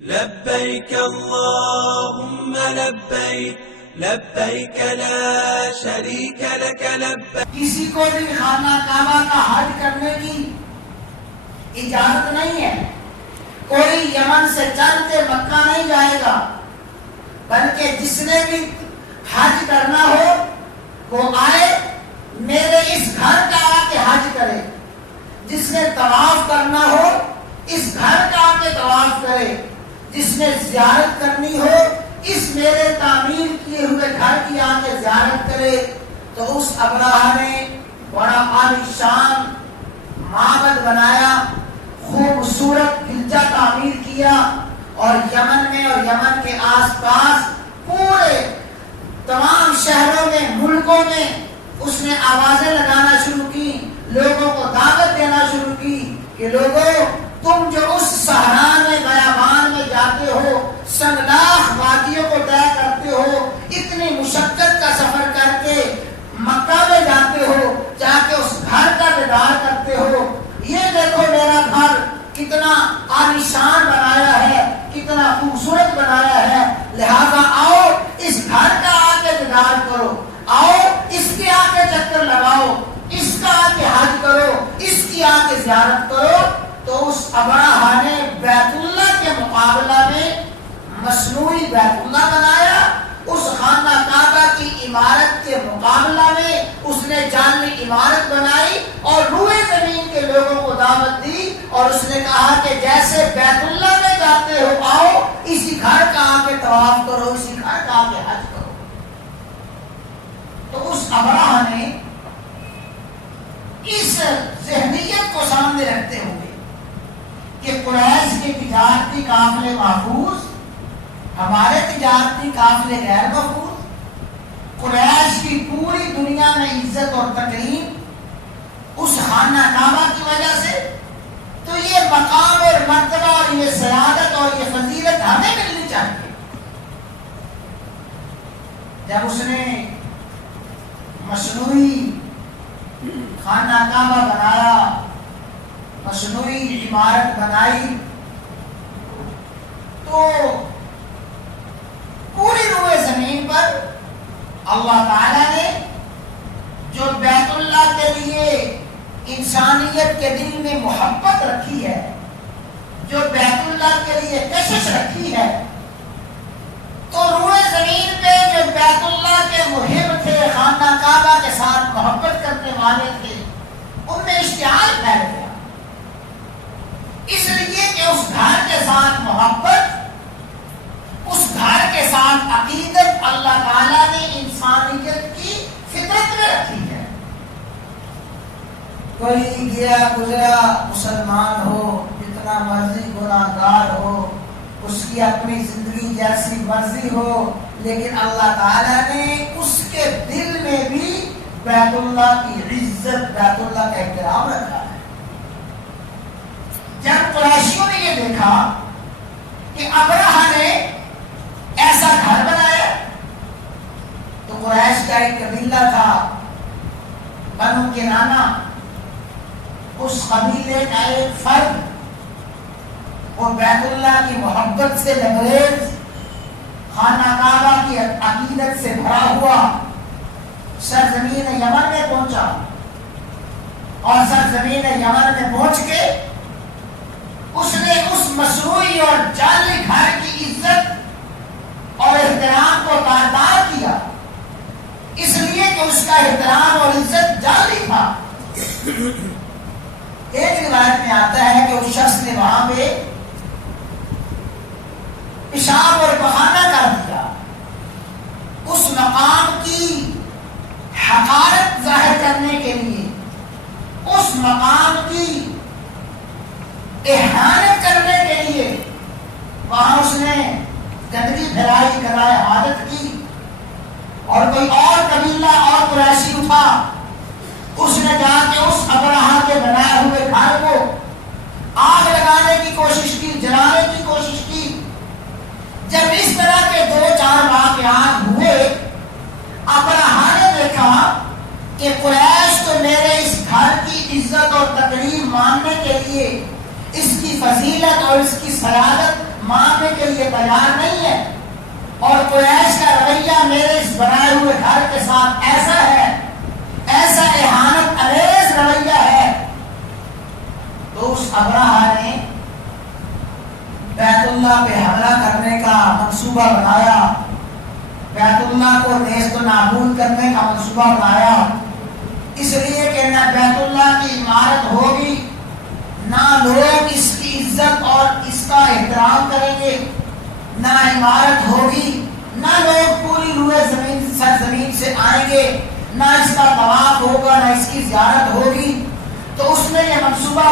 لبيك اللهم لبيك لبيك لا شريك لك لبيك. کسی کو بھی خانہ کعبہ کا حج کرنے کی اجازت نہیں ہے. کوئی یمن سے چل کے مکہ نہیں جائے گا، بلکہ جس نے بھی حج کرنا ہو وہ آئے میرے اس گھر کا آ کے حج کرے. جس نے طواف کرنا ہو اس گھر کا آ کے طواف کرے. جس نے زیارت کرنی ہو اس میرے تعمیر کیے ہوئے گھر کی آ کے زیارت کرے. تو اس ابراہ نے بڑا عالیشان معبد بنایا، خوبصورت گرجا تعمیر کیا، اور یمن میں اور یمن کے آس پاس پورے تمام شہروں میں، ملکوں میں اس نے آوازیں لگانا شروع کی، لوگوں کو دعوت دینا شروع کی کہ لوگوں تم جو اس صحرا میں بیابان میں جاتے ہو، سنگلاخ وادیوں کو طے کرتے ہو، اتنی مشقت کا سفر کر کے مکہ میں جاتے ہو، جا کے اس گھر کا دیدار کرتے ہو، یہ دیکھو میرا گھر کتنا عالیشان بنایا ہے، کتنا خوبصورت بنایا ہے، لہذا آؤ اس گھر کا آ کے دیدار کرو، آؤ اس کے آ کے چکر لگاؤ، اس کا آ کے حج کرو، اس کی آ کے زیارت کرو. تو اس ابراہ نے بیت اللہ کے مقابلہ میں مصنوعی بیت اللہ بنایا. اس خانہ کعبہ کی عمارت کے مقابلہ میں اس نے جعلی عمارت بنائی اور روئے زمین کے لوگوں کو دعوت دی، اور اس نے کہا کہ جیسے بیت اللہ میں جاتے ہو آؤ اسی گھر کا آ کے طواف کرو، اسی گھر کا آ کے حج کرو. تو اس ابراہ نے اس ذہنیت کو سامنے رکھتے ہوئے کہ قریش کے تجارتی قافلے محفوظ، ہمارے تجارتی قافلے غیر محفوظ، قریش کی پوری دنیا میں عزت اور تکریم اس خانہ کعبہ کی وجہ سے، تو یہ مقام اور مرتبہ اور یہ سعادت اور یہ فضیلت ہمیں ملنی چاہیے. جب اس نے مصنوعی خانہ کعبہ بنایا، مصنوعی عمارت بنائی، تو پوری روئے زمین پر اللہ تعالی نے جو بیت اللہ کے لیے انسانیت کے دل میں محبت رکھی ہے، جو بیت اللہ کے لیے کشش رکھی ہے، تو روئے زمین پہ جو بیت اللہ کے محب تھے، خانہ کعبہ کے ساتھ محبت کرنے والے تھے، ان میں اشتعال پھیل گیا. اس لیے کہ اس گھر کے ساتھ محبت، اس گھر کے ساتھ عقیدت اللہ تعالیٰ نے انسانیت کی فطرت میں رکھی ہے. کوئی گیا گزرا مسلمان ہو، جتنا مرضی گناہگار ہو، اس کی اپنی زندگی جیسی مرضی ہو، لیکن اللہ تعالیٰ نے اس کے دل میں بھی بیت اللہ کی عزت، بیت اللہ کا احترام رکھا ہے. جب قریشیوں نے یہ دیکھا کہ ابراہ نے ایسا گھر بنایا، تو قریش کا ایک قبیلہ تھا بنو کنانہ، اس قبیلے کا ایک فرد وہ بیت اللہ کی محبت سے لبریز، خانہ کعبہ کی عقیدت سے بھرا ہوا سرزمین یمن میں پہنچا، اور سرزمین یمن میں پہنچ کے اس نے اس مصنوعی اور جعلی گھر کی عزت اور احترام کو تاردار کیا، اس لیے کہ اس کا احترام اور عزت جعلی تھا. ایک روایت میں آتا ہے کہ اس شخص نے وہاں پہ پیشاب اور پخانہ کر دیا. اس مقام کی حقارت ظاہر کرنے کے لیے، اس مقام کی احانت کرنے کے لیے وہاں اس نے گندگی پھیلائی، کرائے حاجت کی. اور کوئی اور قبیلہ اور قریشی اٹھا، اس نے جا کے اس ابراہ کے بنائے ہوئے گھر کو آگ لگانے کی کوشش کی، جلانے کی کوشش کی. جب اس طرح کے 2-4 واقعات ہوئے، ابراہ نے دیکھا کہ قریش تو میرے اس گھر کی عزت اور تکریم ماننے کے لیے، اس کی فضیلت اور اس کی سعادت ماننے کے لیے تیار نہیں ہے، اور قریش کا رویہ میرے اس بنائے ہوئے گھر کے ساتھ ایسا ہے، ایسا اہانت امیز رویہ ہے، تو اس ابرہہ نے بیت اللہ پہ حملہ کرنے کا منصوبہ بنایا، بیت اللہ کو نیست و نابود کرنے کا منصوبہ بنایا، اس لیے کہ نہ بیت اللہ کی عمارت ہوگی، نہ لوگ اس کی عزت اور اس کا احترام کریں گے، نہ عمارت ہوگی، نہ لوگ پوری روئے زمین سرزمین سے آئیں گے، نہ اس کا طواف ہوگا، نہ اس کی زیارت ہوگی۔ تو اس نے یہ منصوبہ